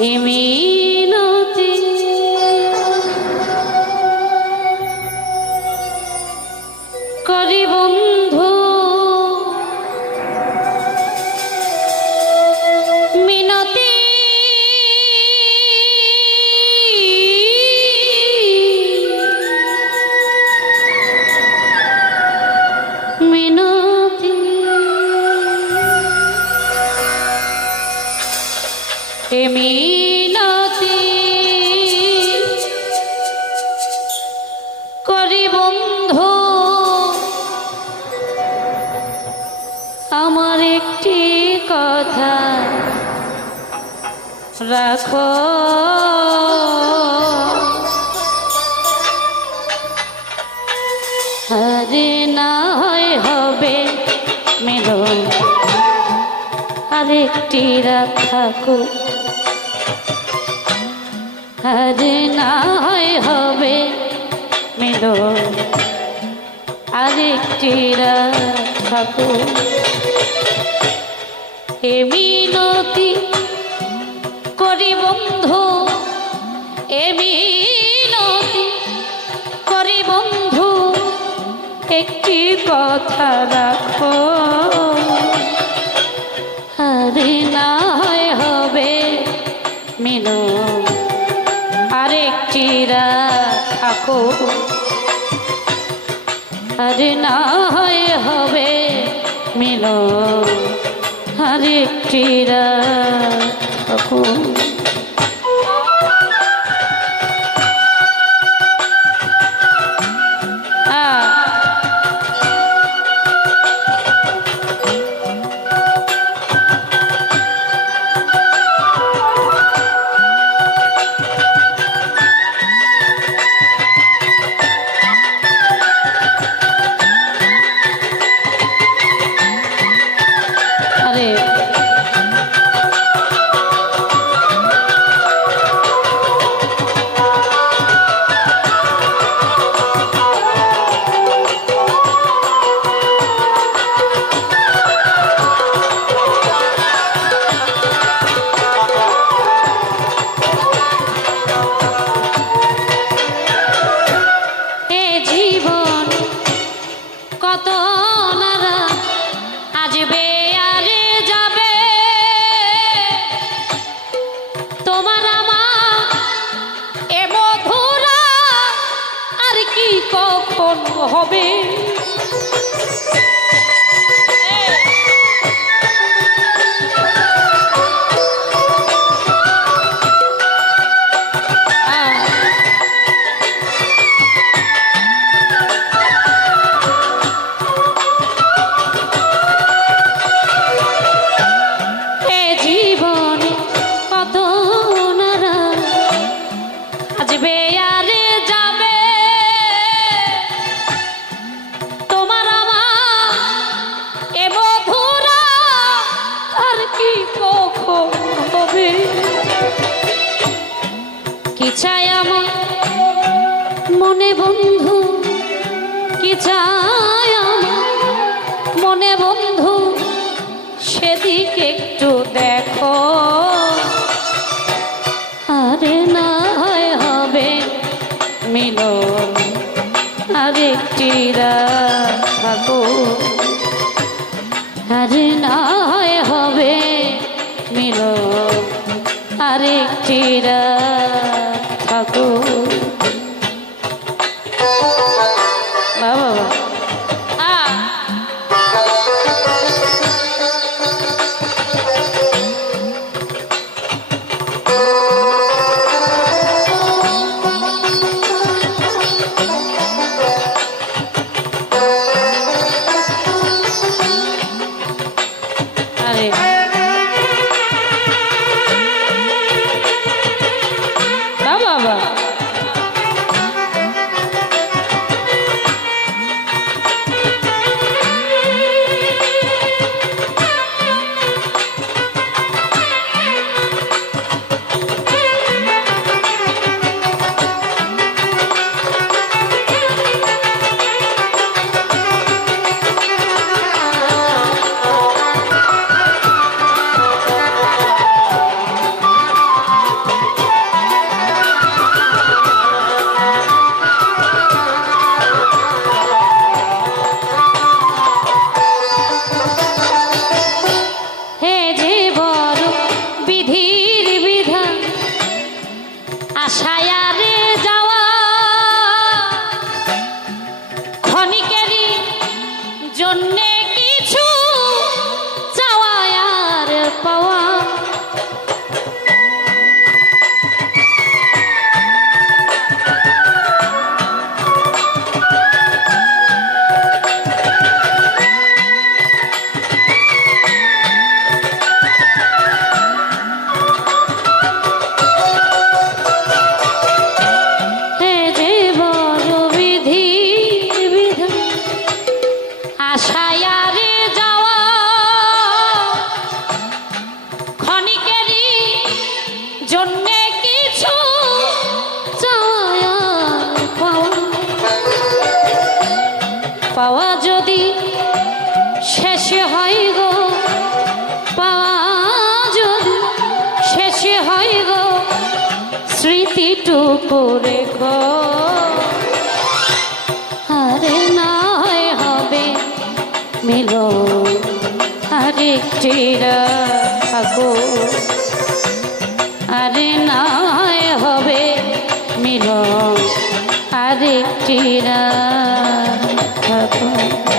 মিনতি করি বন্ধু। আমার একটি কথা রাখো। আরে না হয় হবে মিলন। আরেকটি রাত থাকুক আরে না হয় হবে মিলন আরেকটি থাকুক হে মিনতি করি বন্ধু এ মিনতি করি বন্ধু, একটি কথা রাখো। আরে না হবে মিলো আরেকটি রাত থাকো আরে না হয় হবে মিল আরেকটি রাত থাকো কখন হবে। সেদিকে একটু দেখো। আরে না হয় হবে মিলন আরেকটি থাকো আরে না হয় হবে মিলন আরেকটি রাত আশায় যাওয়া। ক্ষণিকেরই জন্যে কিছু পাওয়া যদি শেষ হয় গো, পাওয়া যদি শেষ হয় গো, স্মৃতিটুকু রেখো। আরেকটি থাকো আরে নয় হবে মিলো আরেকটি থাকো আরে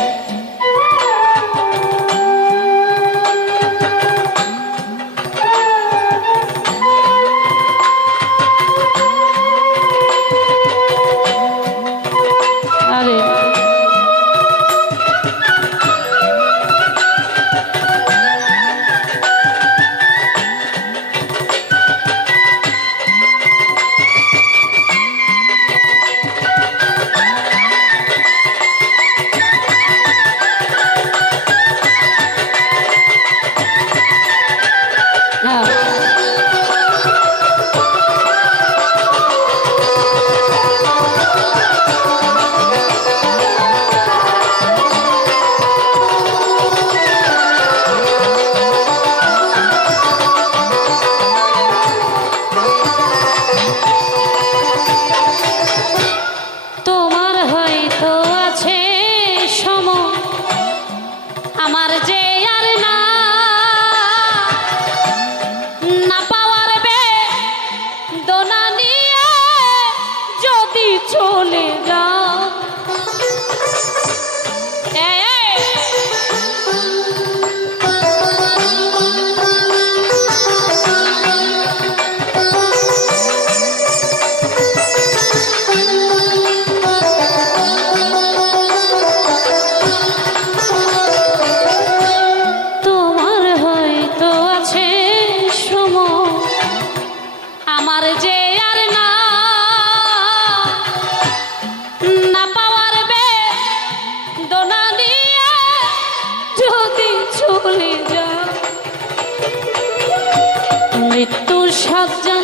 সজ্জা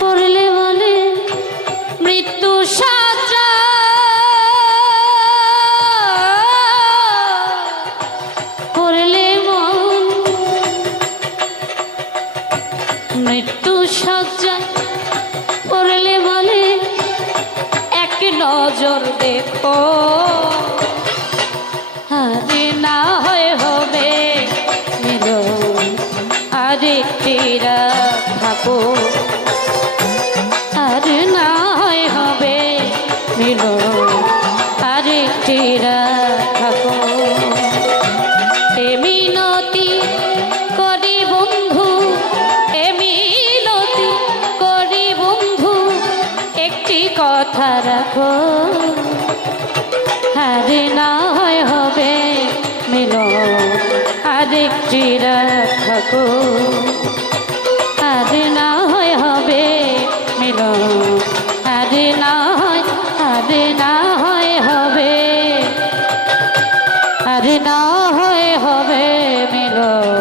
পড়লে বলে মৃত্যু সজ্জা করলে মন মৃত্যু সজ্জা করলে বলে এক নজর দেখো। রাত থাকো আর না হয় হবে মিলো আরেকটি রাত থাকো এ মিনতি করি বন্ধু, এ মিনতি করি বন্ধু, একটি কথা রাখো। আরে না হবে মিল আরেকটি রাত থাকো ঘৃণা হয়ে হবে মিলন।